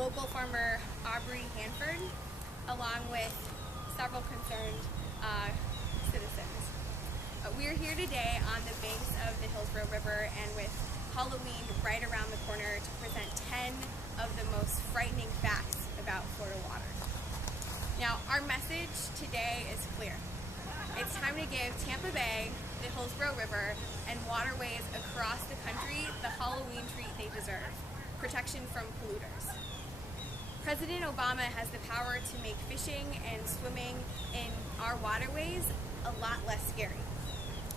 local farmer Aubrey Hanford, along with several concerned citizens. We are here today on the banks of the Hillsborough River and with Halloween right around the corner to present 10 of the most frightening facts about Florida water. Now, our message today is clear. It's time to give Tampa Bay, the Hillsborough River, and waterways across the country the Halloween treat they deserve: protection from polluters. President Obama has the power to make fishing and swimming in our waterways a lot less scary.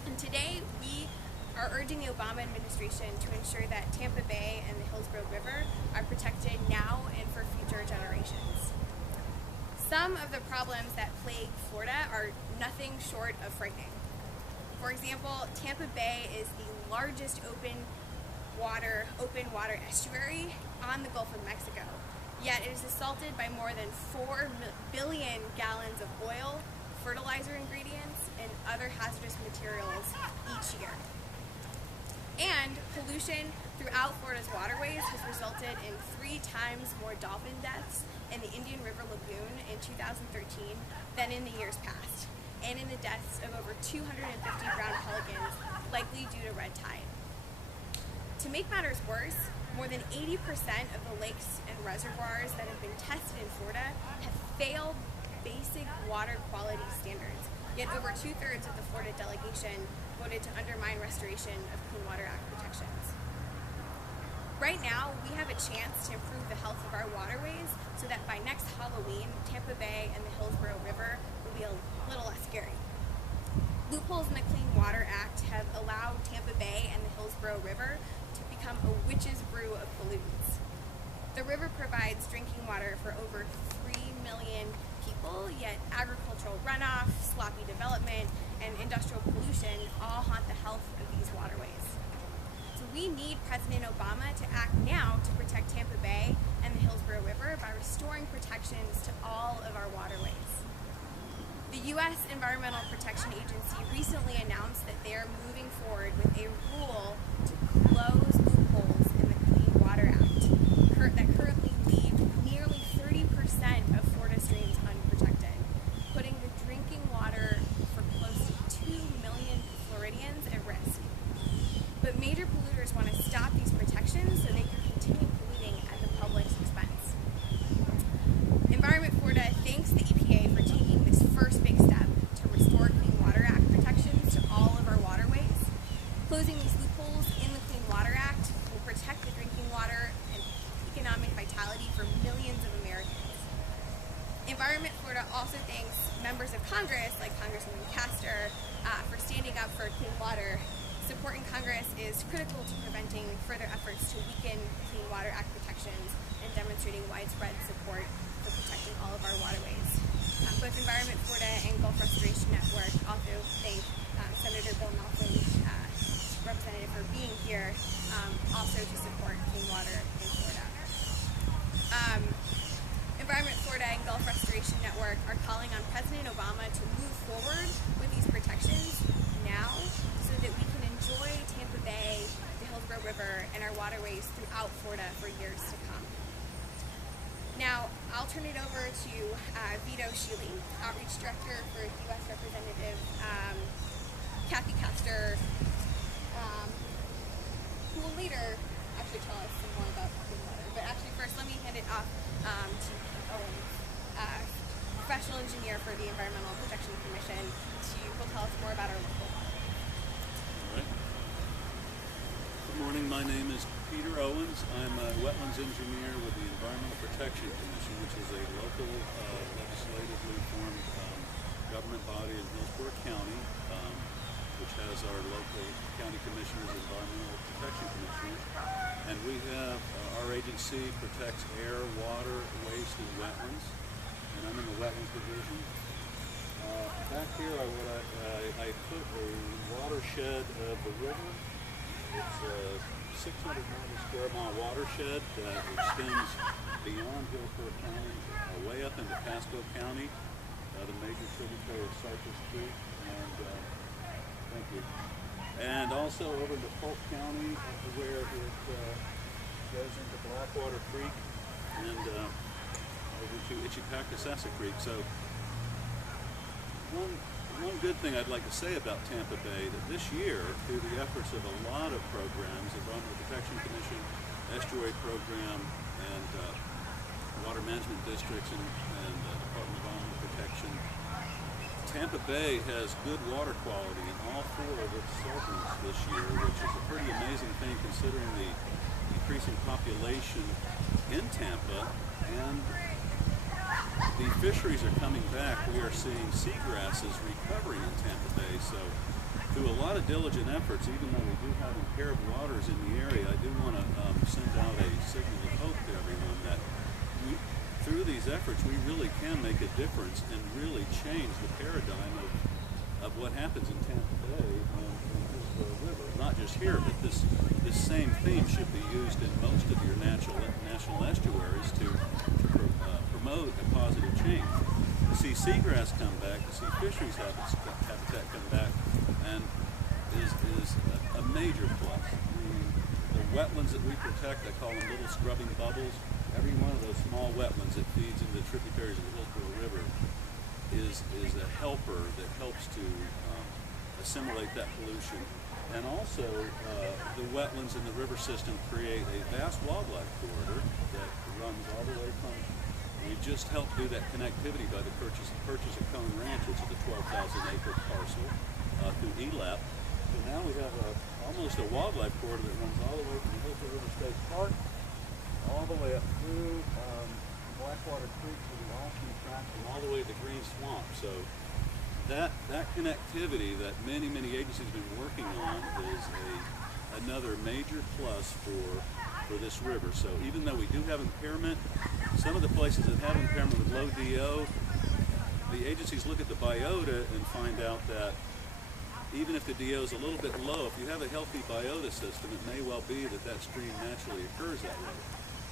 And today we are urging the Obama administration to ensure that Tampa Bay and the Hillsborough River are protected now and for future generations. Some of the problems that plague Florida are nothing short of frightening. For example, Tampa Bay is the largest open water estuary on the Gulf of Mexico, yet it is assaulted by more than 4 billion gallons of oil, fertilizer ingredients, and other hazardous materials each year. And pollution throughout Florida's waterways has resulted in 3 times more dolphin deaths in the Indian River Lagoon in 2013 than in the years past, and in the deaths of over 250 brown pelicans, likely due to red tide. To make matters worse, more than 80% of the lakes and reservoirs that have been tested in Florida have failed basic water quality standards, yet over 2/3 of the Florida delegation voted to undermine restoration of Clean Water Act protections. Right now, we have a chance to improve the health of our waterways so that by next Halloween, Tampa Bay and the Hillsborough River will be a little less scary. Loopholes in the Clean Water Act have allowed Tampa Bay and the Hillsborough River to become a witch's brew of pollutants. The river provides drinking water for over 3 million people, yet agricultural runoff, sloppy development, and industrial pollution all haunt the health of these waterways. So we need President Obama to act now to protect Tampa Bay and the Hillsborough River by restoring protections to all of our waterways. The U.S. Environmental Protection Agency recently announced that they are moving forward with a rule to close loopholes in the Clean Water Act that currently leave nearly 30% of Florida streams unprotected, putting the drinking water for close to 2 million Floridians at risk. But major polluters want to stop these protections so they can continue polluting at the public's expense. Environment Florida thanks the EPA for taking this first big step to restore Clean Water Act protections to all of our waterways. Closing these loopholes in the Clean Water Act will protect the drinking water and economic vitality for millions of Americans. Environment Florida also thanks members of Congress, like Congresswoman Castor, for standing up for clean water. Support in Congress is critical to preventing further efforts to weaken Clean Water Act protections and demonstrating widespread support for protecting all of our waterways. Both Environment Florida and Gulf Restoration Network also thank Senator Bill Nelson, representative, for being here, also to support clean water in Florida. Environment Florida and Gulf Restoration Network are calling on President Obama to move forward with these protections now so that we can enjoy Tampa Bay, the Hillsborough River, and our waterways throughout Florida for years to come. Now, I'll turn it over to Vito Sheely, Outreach Director for U.S. Representative Kathy Castor, who will later actually tell us some more about clean water. But actually first, let me hand it off to Pete Owens, professional engineer for the Environmental Protection Commission, who will tell us more about our local water. All right. Good morning, my name is Peter Owens. I'm a wetlands engineer with the Environmental Protection Commission, which is a local legislatively formed government body in Hillsborough County, which has our local county commissioners, environmental protection commissioners, and we have our agency protects air, water, waste, and wetlands, and I'm in the wetlands division. Back here I put a watershed of the river. It's a 690 square mile watershed that extends beyond Hillsborough County, way up into Pasco County, the major tributary of Cypress Creek, and thank you. And also over to Polk County, where it goes into Blackwater Creek, and over to Itchipakasassa Creek. So one good thing I'd like to say about Tampa Bay, that this year, through the efforts of a lot of programs, the Environmental Protection Commission, Estuary Program, and Water Management Districts, and Department of Environmental Protection, Tampa Bay has good water quality in all 4 of its segments this year, which is a pretty amazing thing considering the increasing population in Tampa, and the fisheries are coming back. We are seeing seagrasses recovering in Tampa Bay. So through a lot of diligent efforts, even though we do have impaired waters in the area, I do want to send out a signal of hope to everyone that through these efforts, we really can make a difference and really change the paradigm of what happens in Tampa Bay and Hillsborough River. Not just here, but this same theme should be used in most of your national estuaries to promote a positive change. To see seagrass come back, to see fisheries habitat come back, and is a major plus. The wetlands that we protect, I call them little scrubbing bubbles. Every one of those small wetlands that feeds into the tributaries of the Hillsborough River is a helper that helps to assimilate that pollution. And also, the wetlands in the river system create a vast wildlife corridor that runs all the way from, we just helped do that connectivity by the purchase of Cone Ranch, which is a 12,000-acre parcel, through ELAP. So now we have almost a wildlife corridor that runs all the way from the Hillsborough River State Park all the way up through Blackwater Creek to the Austin Tract and all the way to Green Swamp. So that connectivity that many agencies have been working on is another major plus for this river. So even though we do have impairment, some of the places that have impairment with low DO, the agencies look at the biota and find out that even if the DO is a little bit low, if you have a healthy biota system, it may well be that stream naturally occurs that way.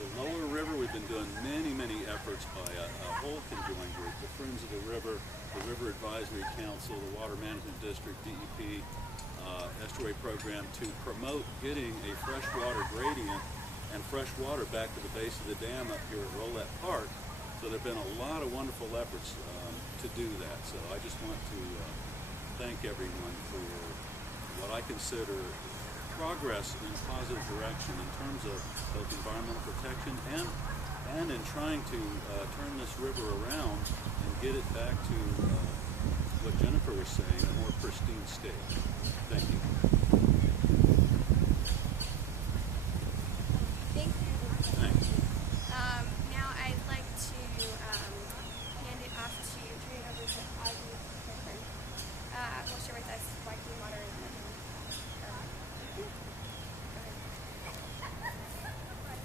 The lower river, we've been doing many efforts by a whole conjoined group, the Friends of the River Advisory Council, the Water Management District, DEP, Estuary Program, to promote getting a freshwater gradient and fresh water back to the base of the dam up here at Rolette Park. So there have been a lot of wonderful efforts to do that. So I just want to thank everyone for what I consider progress in a positive direction in terms of both environmental protection and in trying to turn this river around and get it back to what Jennifer was saying, a more pristine state. Thank you. Thank you. Thanks. Now I'd like to hand it off to turn it over to Ozzy. Will share with us why clean water is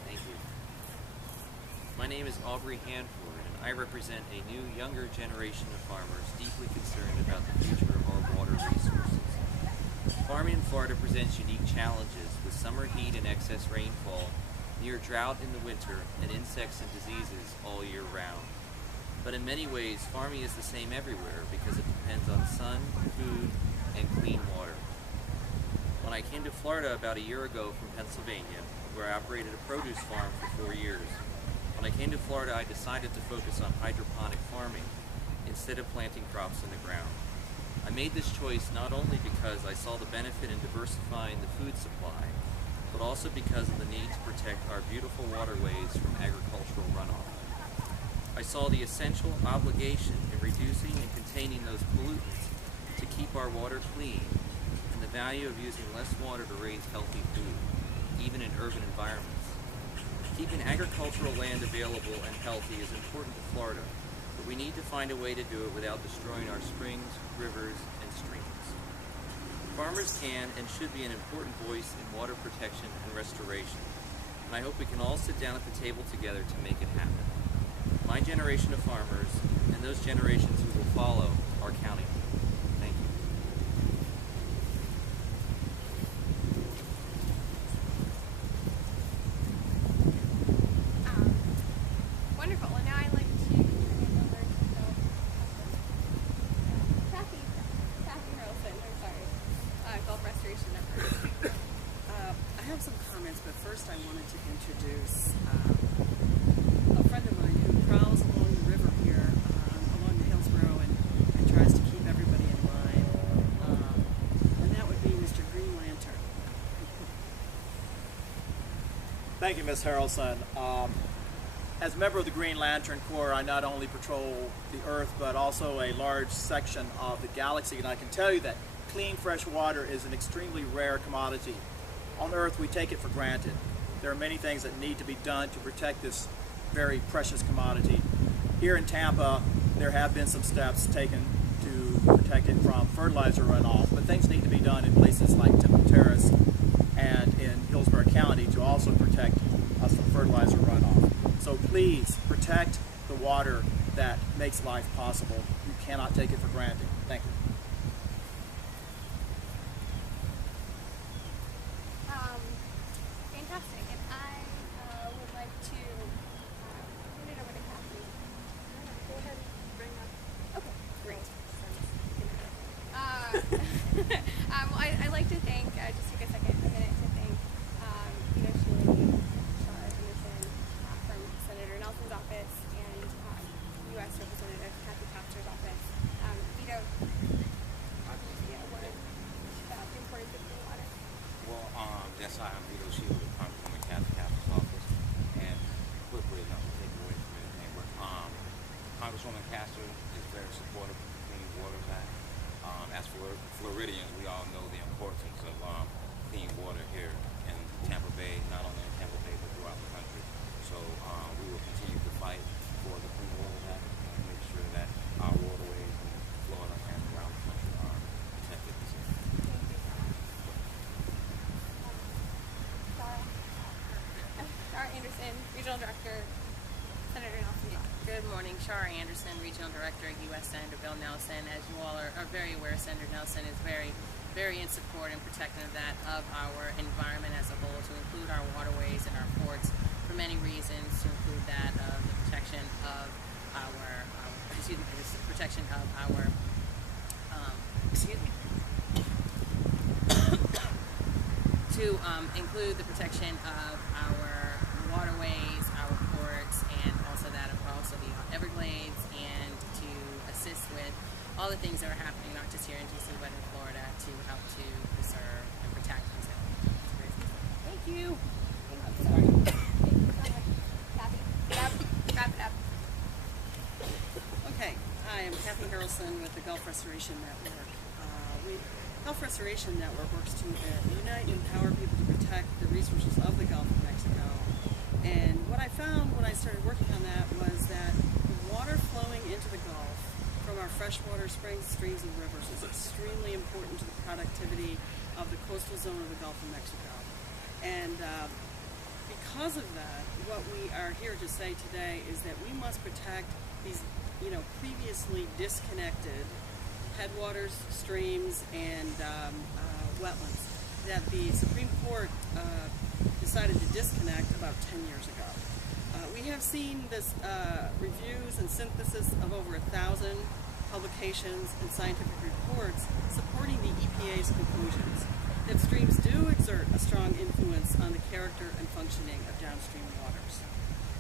Thank you. My name is Aubrey Hanford, and I represent a new, younger generation of farmers deeply concerned about the future of our water resources. Farming in Florida presents unique challenges with summer heat and excess rainfall, near drought in the winter, and insects and diseases all year round. But in many ways, farming is the same everywhere because it depends on sun, food, and clean water. When I came to Florida about a year ago from Pennsylvania, where I operated a produce farm for 4 years, when I came to Florida, I decided to focus on hydroponic farming instead of planting crops in the ground. I made this choice not only because I saw the benefit in diversifying the food supply, but also because of the need to protect our beautiful waterways from agricultural runoff. I saw the essential obligation in reducing and containing those pollutants to keep our water clean, and the value of using less water to raise healthy food, even in urban environments. Keeping agricultural land available and healthy is important to Florida, but we need to find a way to do it without destroying our springs, rivers, and streams. Farmers can and should be an important voice in water protection and restoration, and I hope we can all sit down at the table together to make it happen. My generation of farmers, and those generations who will follow, are counting. Thank you. wonderful. And now I'd like to turn it over to Kathy Harrelson. I'm sorry. Gulf Restoration Network. I have some comments, but first I wanted to introduce Thank you, Ms. Harrelson. As a member of the Green Lantern Corps, I not only patrol the Earth, but also a large section of the galaxy, and I can tell you that clean, fresh water is an extremely rare commodity. On Earth, we take it for granted. There are many things that need to be done to protect this very precious commodity. Here in Tampa, there have been some steps taken to protect it from fertilizer runoff, but things need to be done in places like Temple Terrace and in Hillsborough County to also protect us from fertilizer runoff. So please protect the water that makes life possible. You cannot take it for granted. Thank you. Fantastic. And I would like to hand it over to Kathy. Go ahead and bring up. Okay, great. Well, I'd like to thank, just take a minute to thank, Shirley, Shar Anderson from Senator Nelson's office and U.S. Representative Kathy Castor's office. Obviously, a word about the importance of clean water. Well, that's how I'm Vito Shield with Congresswoman Kathy Castor's office, and quickly enough to take away from anything, but Congresswoman Castor is very supportive of the Clean Water Act. As for Floridians, we all know the importance of clean water here in Tampa Bay, not only in Tampa Bay, but throughout the country. So we will continue to fight for the Clean Water Act and make sure that our waterways in Florida and around the country are protected and safe. Thank you, Shar. Shar Anderson, Regional Director, Senator Nelson. Good morning, Shar Anderson, Regional Director, U.S. Senator Bill Nelson. As you all are very aware, Senator Nelson is very in support and protecting of that, of our environment as a whole, to include our waterways and our ports for many reasons, to include that of the protection of the protection of our, to include the protection of our waterways, our ports, and also that of also the Everglades, and to assist with all the things that are happening, not just here in DC, but in Florida, to help to preserve and protect these areas. Thank you. Thank you so much. Kathy, wrap it up. Okay, I am Kathy Harrelson with the Gulf Restoration Network. Gulf Restoration Network works to unite and empower people to protect the resources of the Gulf of Mexico. And what I found when I started working on that was that the water flowing into the Gulf from our freshwater springs, streams, and rivers is extremely important to the productivity of the coastal zone of the Gulf of Mexico. And because of that, what we are here to say today is that we must protect these, previously disconnected headwaters, streams, and wetlands that the Supreme Court decided to disconnect about 10 years ago. We have seen this reviews and synthesis of over 1,000 publications and scientific reports supporting the EPA's conclusions that streams do exert a strong influence on the character and functioning of downstream waters.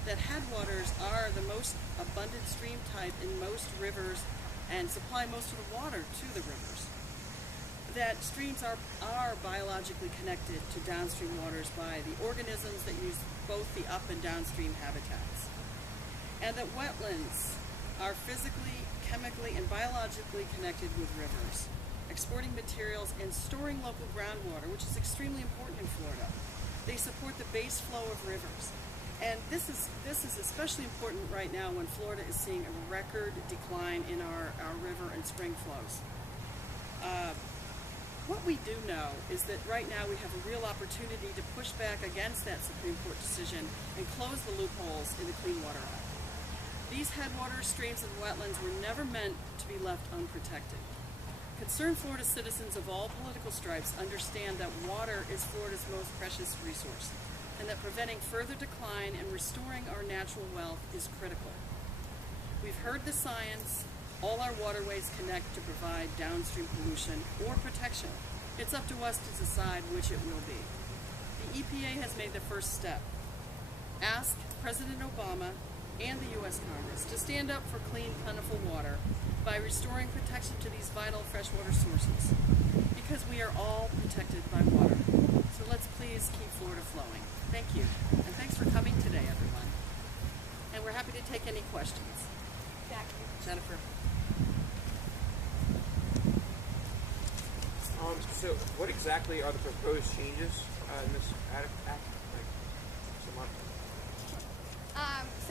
That headwaters are the most abundant stream type in most rivers and supply most of the water to the rivers. That streams are biologically connected to downstream waters by the organisms that use both the up and downstream habitats. And that wetlands are physically, chemically, and biologically connected with rivers, exporting materials and storing local groundwater, which is extremely important in Florida. They support the base flow of rivers. And this is especially important right now when Florida is seeing a record decline in our river and spring flows. What we do know is that right now we have a real opportunity to push back against that Supreme Court decision and close the loopholes in the Clean Water Act. These headwaters, streams, and wetlands were never meant to be left unprotected. Concerned Florida citizens of all political stripes understand that water is Florida's most precious resource, and that preventing further decline and restoring our natural wealth is critical. We've heard the science. All our waterways connect to provide downstream pollution or protection. It's up to us to decide which it will be. The EPA has made the first step. Ask President Obama and the U.S. Congress to stand up for clean, plentiful water by restoring protection to these vital freshwater sources, because we are all protected by water. So So let's please keep Florida flowing. Thank you. And thanks for coming today, everyone. And we're happy to take any questions. Exactly. Jennifer. So what exactly are the proposed changes in this act?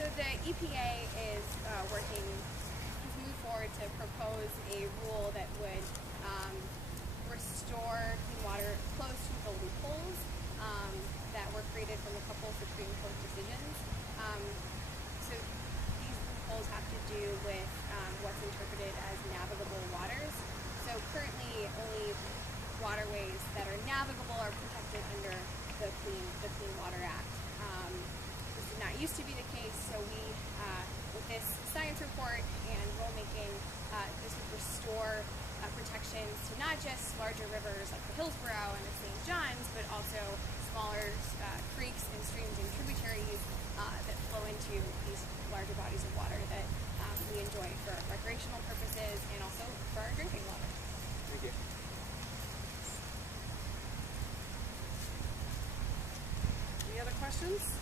So the EPA is has moved forward to propose a rule that would restore clean water close to the loopholes that were created from a couple Supreme Court decisions. So these loopholes have to do with what's interpreted as navigable waters. So currently only waterways that are navigable are protected under the Clean Water Act. This did not used to be the case, so we, with this science report and rulemaking, this would restore protections to not just larger rivers like the Hillsborough and the St. John's, but also smaller creeks and streams and tributaries that flow into these larger bodies of water that we enjoy for recreational purposes and also for our drinking water. Thank you. Any other questions?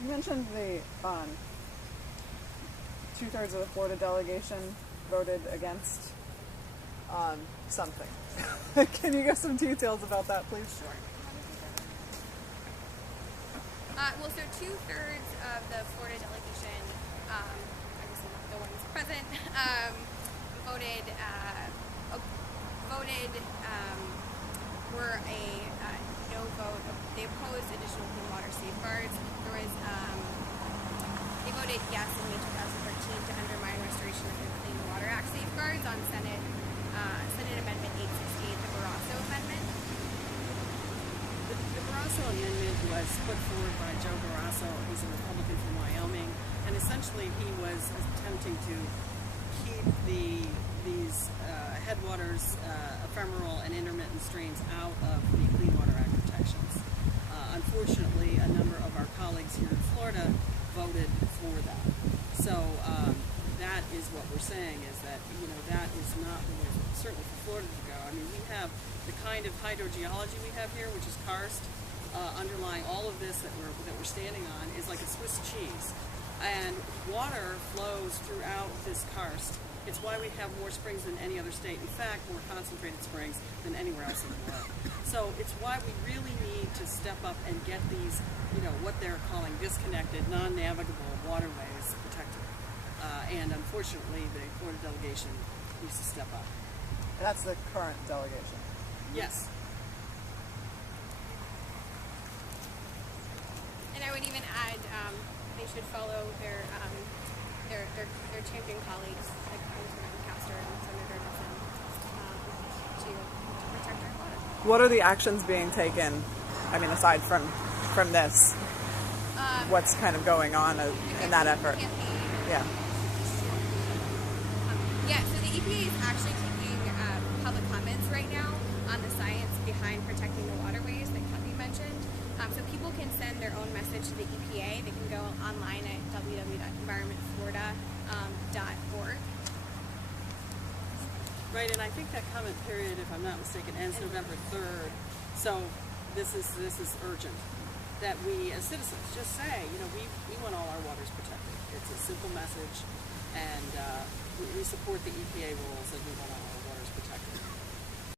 You mentioned the 2/3 of the Florida delegation voted against something. Can you give some details about that, please? Sure. Well, so 2/3 of the Florida delegation, I guess the ones present, were a no vote. They opposed additional clean water safeguards. There was, they voted yes in May 2013 to undermine restoration of the Clean Water Act safeguards on Senate Amendment 868, the Barrasso Amendment. The Barrasso Amendment was put forward by Joe Barrasso. He's a Republican from Wyoming, and essentially he was attempting to keep these headwaters, ephemeral and intermittent streams out of the Clean Water Act protections. Unfortunately, a number of our colleagues here in Florida voted for that. So that is what we're saying, is that, you know, that is not the way, certainly for Florida to go. I mean, we have the kind of hydrogeology we have here, which is karst. Underlying all of this that we're standing on is like a Swiss cheese. And water flows throughout this karst. It's why we have more springs than any other state. In fact, more concentrated springs than anywhere else in the world. So it's why we really need to step up and get these, you know, what they're calling disconnected, non-navigable waterways protected. And unfortunately, the Florida delegation needs to step up. That's the current delegation. Yes. And I would even add, they should follow their champion colleagues like Congressman Castor and Senator Nelson to protect our water. What are the actions being taken? I mean, aside from this, what's kind of going on in that effort? Yeah. So the EPA is actually taking public comments right now on the science behind protecting the waterways that Kathy mentioned. So people can send their own message to the EPA. They can go online at www.environmentflorida.org. Right, and I think that comment period, if I'm not mistaken, ends November 3rd. So this is urgent. That we, as citizens, just say, you know, we want all our waters protected. It's a simple message, and we support the EPA rules, and we want all our waters protected.